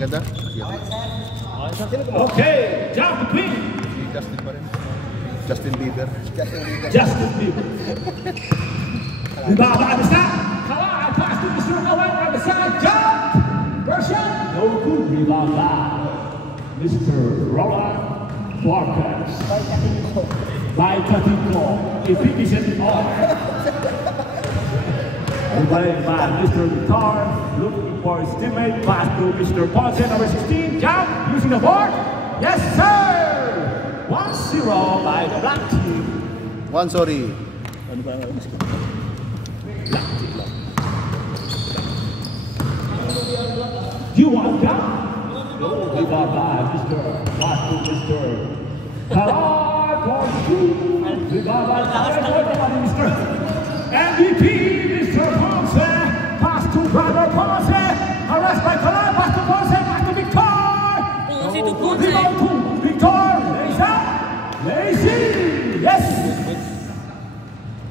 Ganda. Okay, jump between. Si Justin pa rin. Justin Bieber. Justin Bieber. Ibaba at the side. Kawai, pass to Mr. Owen on the side. Jump. Version. No good. Ibaba. Mr. Roland Vargas. By Katinko. If he isn't off. Played by Mr. Victor, looking for his teammate, pass to Mr. Ponce, number 16, jump, using the board. Yes, sir! 1-0 by the black team. Sorry. You want that? No, we got by Mr. Pass to Mr. Kalai, we got by Mr. MVP, Mr. Ponce, pass to brother Ponce, arrest by Kalai, pass to Ponce, pass to Victor. Rebound to Victor, lays out, lazy, yes.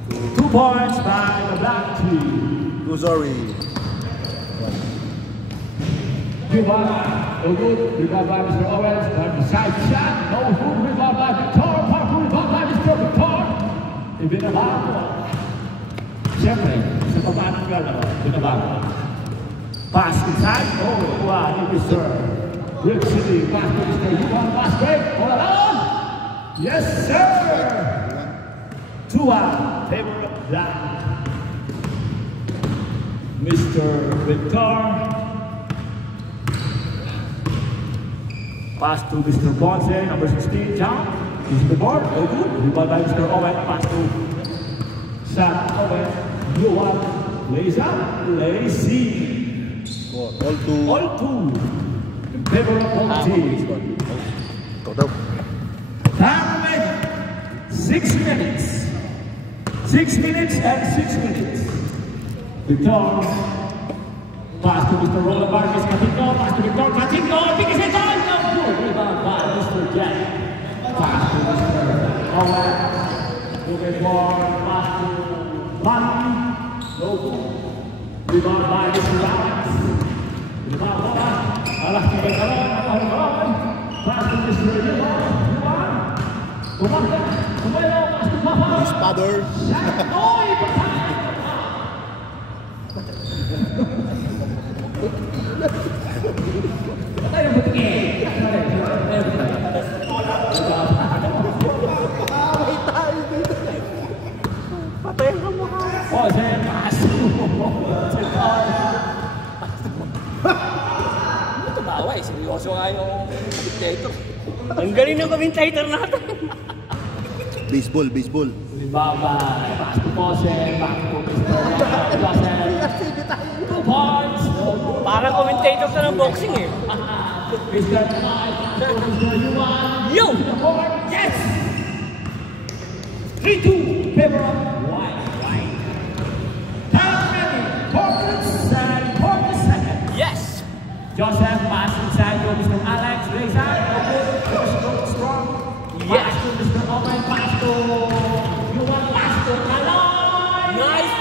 2 points by the black team. Sorry. No good, rebound by Mr. Owens, on the side shot, no good, rebound by Victor, powerful rebound by Mr. Victor. Ibinabago. Siyempre, sa pamanang gano'n, binabago. Pass inside, wow, Mr. Rick City, pass to Mr. Yuan, pass break, all alone. Yes, sir! 2-1, favor of black. Mr. Victor. Pass to Mr. Ponce, number 16, jump. Using the board, no good. Rebound by Mr. Owen, pass to Sam Owen. Yuan, lays up, lazy. All two. In favor of all team. Time remaining. 6 minutes. 6 minutes and 6 minutes. Victor. Pass to Mr. Roland Vargas, Katinko. Pass to Victor, Katinko. Big is it time. No good. Rebound by Mr. Jack. Pass to Mr. Owen. Looking for pass to Bunny. No good. Rebound by Mr. Alex. Rebound by Alas Kibakaron. Pass to Mr. Yuan. Kumaka. Kumaya. Pass to Papa. His father. Noy. Tayo mo tingin. Patay ka mo ha. Oh, saya pass. Ano ito bawa eh? Seryoso nga yung commentator. Ang galing ng commentator natin. Baseball. Libaba, pass to Ponce, back to Mr. Joseph. 2 points. Parang commentator sa ng boxing eh. Mr. Mr. Yuan. Yo! Yes! 3-2, favor of white. Time remaining, 4 minutes and 40 seconds. Yes! Joseph pass inside to Mr. Alex, lays out, strong. Yes! Pass to Mr. Owen, pass to Yuan, pass to Kalai. Nice!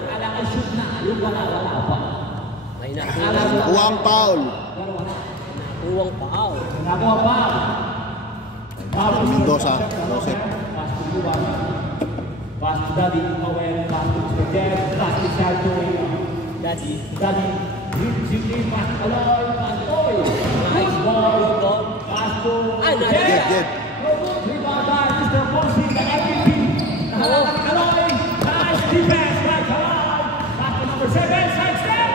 Kailangan shoot na, yung wala pa. May nakuha. Uwang foul. Uwang pao. Nakuha pa. Mendoza. Joseph. Pass to Yuan. Pass to Daddy Owen, pass to Mr. Jeff, pass to Sarto. Daddy. Jimmy, pass to Aloy, pass to Oy. Nice ball. Pass to Jed. Rebound by Mr. Ponce, the MVP. Nahalang Aloy. Nice defense by Kalai. Pass to number 7, side step.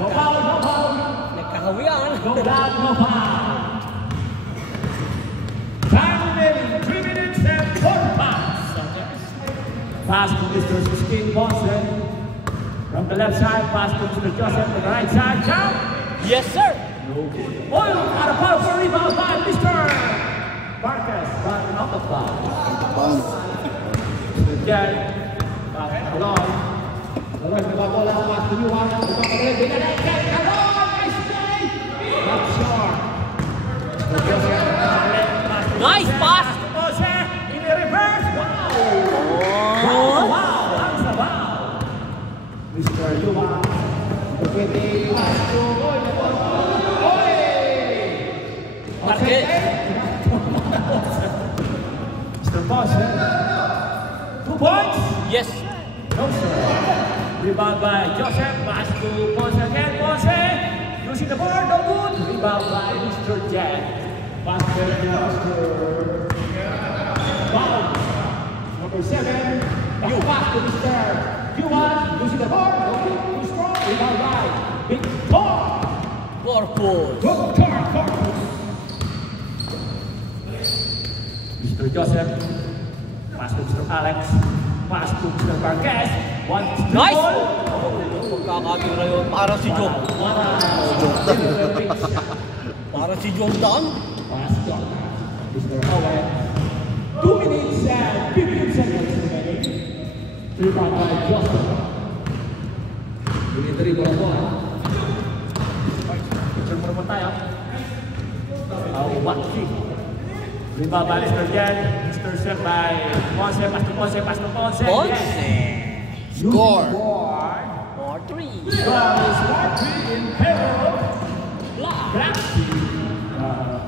No foul. Nagkakawian. No foul. Time remaining 3 minutes and 45 seconds. Pass to Mr. Suskin Ponce. From the left side, pass to Mr. Joseph to the right side. Jump. Yes, sir! Oil out of power, rebound by Mr. Marquez, but out of bounds. Again, pass to Kalai. Kalai, nagbabola sa pass to Yuan. Nagbabola, binalagay. Kalai, nice play! Not sure. Nice pass! Jose, in the reverse. Wow! That's a wow! Mr. Yuan. 20 pass to Oil. Yes. No, sir. Rebound by Joseph. Pass to Ponce again. Ponce. Using the board. No good. Rebound by Mr. Jen. Pass to Mr. Bound. Number 7. You pass to Mr. Yuan. Using the board. No good. Too strong. Rebound by Victor. Corpus. Corpus. Mr. Joseph. Pass to Mr. Alex. Pass to Mr. Marquez. One Nice! ball. Pagkakatira yun. Para si John. Para si Jordan. Pass Jordan. Mr. Owen. 2 minutes and 15 seconds remaining. Rebound by Joseph. Dribble ang bola. Picture mo naman tayo. Watching. Rebound by Mr. Jen. Mr. Sir by Ponce. Pass to Ponce. Pass to Ponce. Ponce. Score. 4-3. Score is 4-3 in favor of Black Team.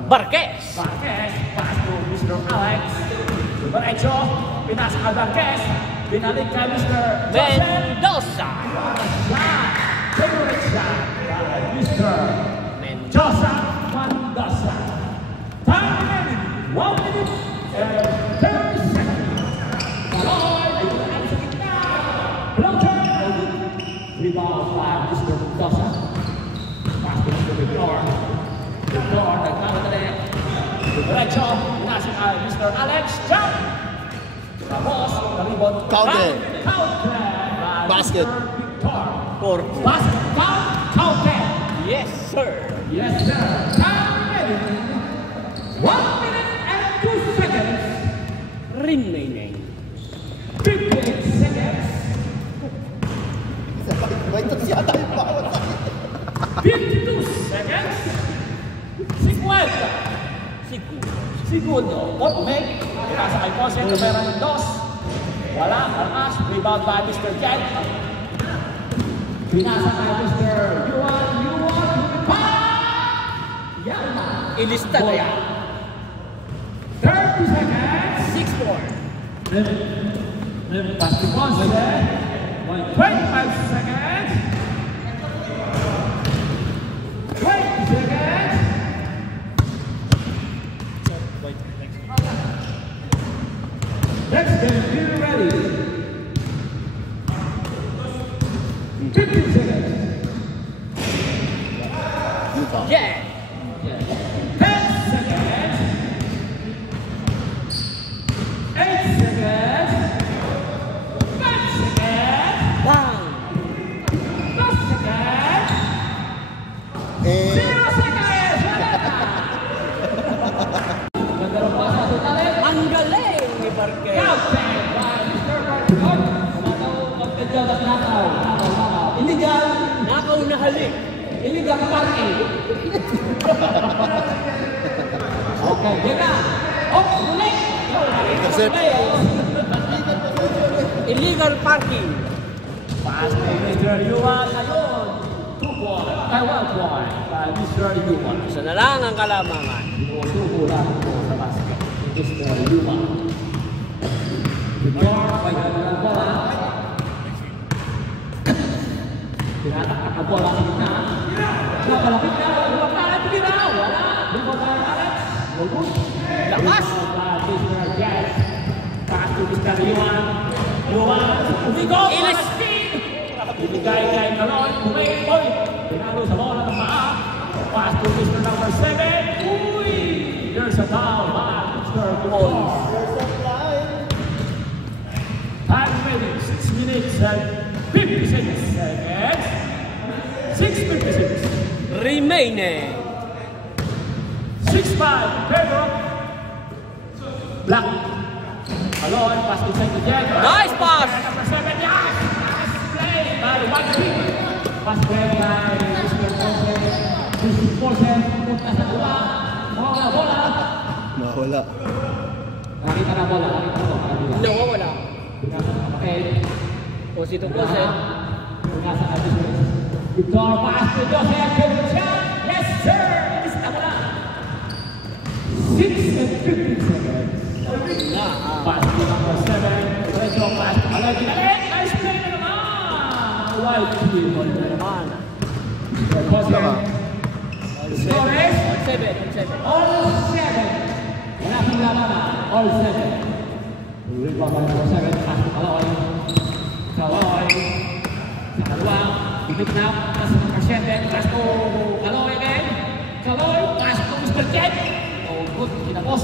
Barquez. Marquez. Pass to Mr. Alex. Derecho. Pinas al Marquez. Binalik kay Mr. Joseph. Mendoza. Shot. Favorite shot by Mr. Joseph Mendoza. Time remaining. 1 minute and 30 seconds. Kaloy. Ay sa gitna. Floater. Rebound by Mr. Mendoza. Pass to Mr. Victor. Victor. Nagkamadali. Diretso. Nasa kay Mr. Alex. Jump. Tapos. Naribot. Counter. Counter. by Basket. Mr. Victor. Corpus. Basket. Counter. Yes, sir. Yes, sir. Time remaining. 1 minute and 2 seconds. Remaining. 58 seconds. May ito siya tayo bawat. 52 seconds. 50. Segundo. What make? Pinasa kay Ponce. Numero 2. Wala. Armas. Rebound by Mr. Jen. Pinasa kay Mr. Yuan. Yama. Ilista na yan. 30 seconds. 6-4. Pass to Ponce. 25 seconds. 20 seconds. Next game, be ready. 15 seconds. Utah. Yeah. 10 seconds. 8 seconds. 5 seconds. Bang. 2 seconds. Eh, 0 seconds. Ganda ng pasa sa talit. Ang galing ni Barquez. Counted by Mr. Marcon. Pagkadyaw at nakaw. Illegal. Nakaw na halik. Illegal parking. Okay, yan na. Oh, ulit. Intercept. Illegal parking. Pass to Mr. Yuan. Ayun. 2 point. Ay, 1 point by Mr. Yuan. Isa na lang ang kalamangan. Tubo lang po sa basket. Mr. Yuan. Victor, may ganda ng bola. Tinatakak ang bola sa gitna. Napalapit na. Lumang na. Hindi na. Wala. Lumang na Alex. Lugod. Lakas. Mr. Jazz. Pass to Mr. Yuan. Yuan. Umigo. Ilastik. Ibigay kay Kaloy. Umigoy. Pinalo sa bola ng paa. Pass to Mr. number 7. Uy! There's a foul by Mr. Paul. Time remaining 6 minutes and 56 seconds. 6:56. Remaining. 6-5 in favor of Black. Kaloy, pass inside to Jen. Nice pass. Number 7, yes! Nice play by one team. Pass play by Mr. Ponce. Mr. Ponce, punta sa bola. Mga bola. nawala. Nakita na bola, nakita na bola. Nawawala. Pinasa ng kapatid. Posito Ponce. Pinasa ka Mr. Victor, pass to Joseph. Good shot. Yes, sir! Inis na bola. 6 and 15 seconds. Na. Pass to number 7. Diretso, pass to Alay. Score is 7. all 7. Wala pang labanan, all 7. Rebound by number 7, pass to Kaloy. Kaloy. Sa kaluwang, pick na, pass to number 7, pass to Kaloy again. Kaloy, pass to Mr. Jet. Oh, good, kinapos.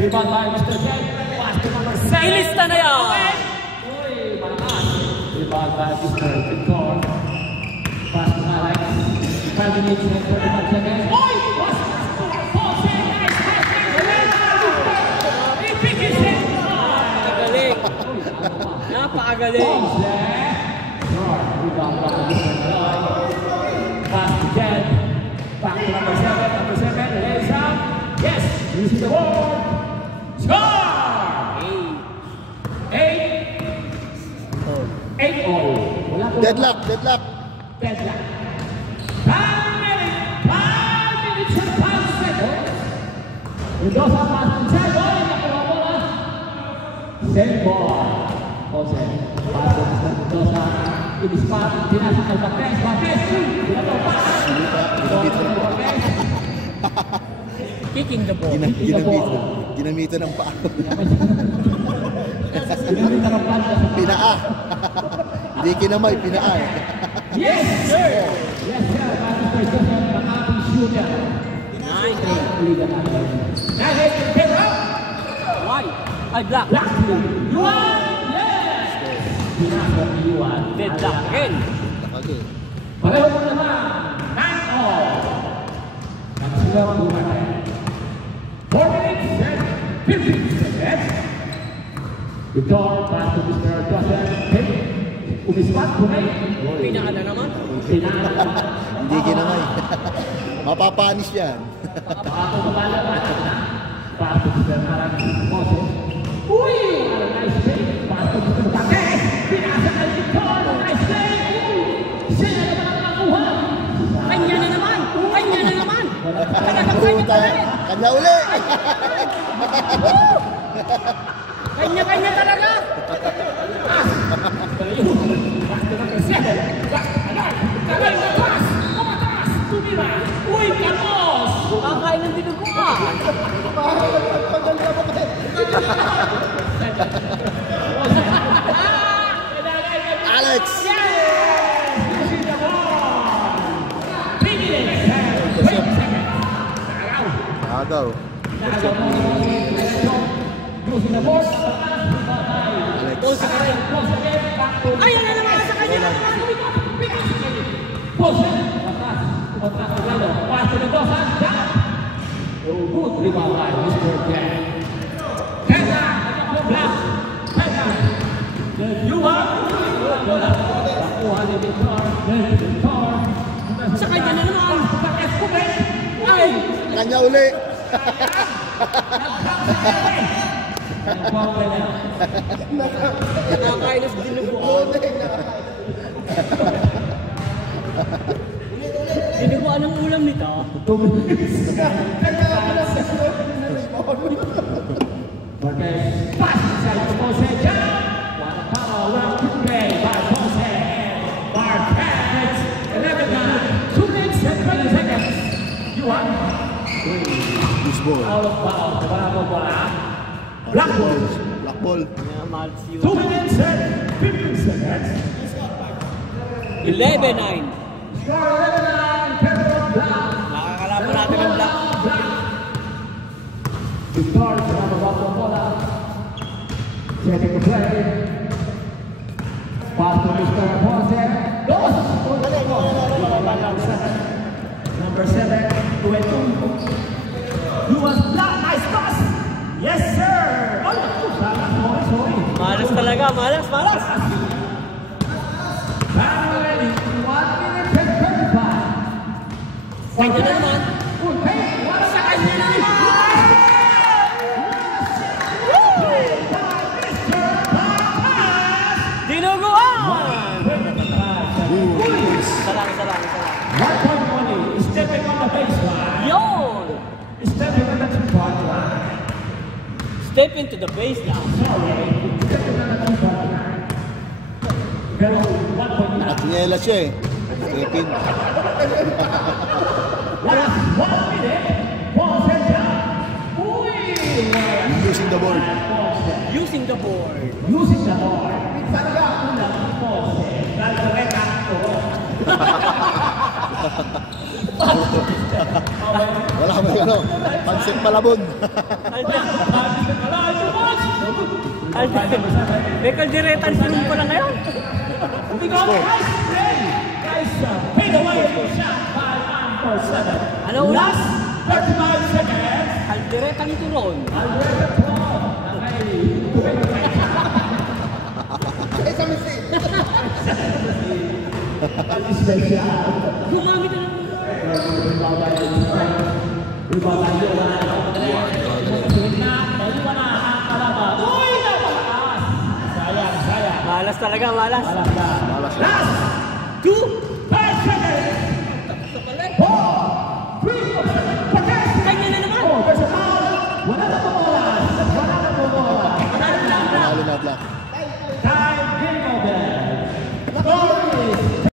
Rebound by Mr. Jet, pass to number 7. Ilista na yan! Uy, malakas. Rebound by Mr. Victor. Pass to Alex. 5 minutes and 31 seconds. Uy, pass to Jose. Nice passing. I-pick his head. Napakagaling. Napakagaling. Pass to Jen. Back to number 7. Number 7 lays up. Yes, using the board. Score! 8 all. Deadlock. Deadlock. 5 minutes and 5 seconds. Mendoza pass to Jen. Nakuha bola. Same ball. Jose. Pass to Mr. Mendoza. Ini spot. Dinasok ng Bapes. Dinasok. Kicking the ball. Ginamitan ng paa. Ginamitan ng paa. Pinaa. Hindi kinamay, pinaa. Yes, sir! Yes, sir. Mr. Joseph, pang-ating shooter. 9-3. Nahit, pick up! White. Ay, black. Black blue. Yuan! Yes! Pinasok ni Yuan. Deadlock again. Pareho mo naman. 9-all. Nagsilang buhay. 4 minutes and 15 seconds. Victor, pass to Mr. Joseph. Umispat, kumay. Pinaka na naman. Hindi kinamay. Mapapanis yan. Ako babalaban. Pass to Mr. Marang Jose. Uy! Nice save. Pass to Mr. Bapes. Pinasa kay Victor. Nice save. Uy! Siya na naman ang nakuha. Kanya na naman. Puta, kanya uli. Kanya talaga. Uy, Carlos! Kakain ng dinuguan. Alex! Agaw. Ayan na naman sa kanya. Sa kanya na naman. Ay! Kanya uli. Nakakainis dinuguan. Dinuguan ang ulam nito. Pass inside to Jose. What a power, well to play by Jose. Bartez, 11 2 minutes and 20 seconds. You want? This ball. Out of bounds. Wala mo bola. Black ball. Black ball. 2 minutes and 15 seconds. 11-9. Score 11-9. Pedro Black. Nakakalaban natin ang black. Victor, number 1 ng bola. Setting the play. Pass to Mr. Jose. Dos! Number 7, Tueto. You was black, nice pass! Yes, sir! Sorry. Malas talaga, malas. Finally, 1 minute and 35. Kanya na naman. Sa kanya na naman! Dinuguan! Salang. 1.20, stepping on the baseline. Yon! Stepping on the two-point line. Step into the baseline. Sorry, stepping on the two-point line. Pero 1.9. Nakatingela siya eh. Second. Last 1 minute. Pause down. Uy! Using the board. Using the board. Using the board. Talaga ako lang pause. Dahil ko rin ako. Wala mo ano. Pansip palabon. May kaldiretan sunod ko lang ngayon. Fade away shot by Amber 7. Ano una? Last 35 seconds. Kaldiretan turon. Gumamit na lang. Malas talaga, malas. Malas. Last 2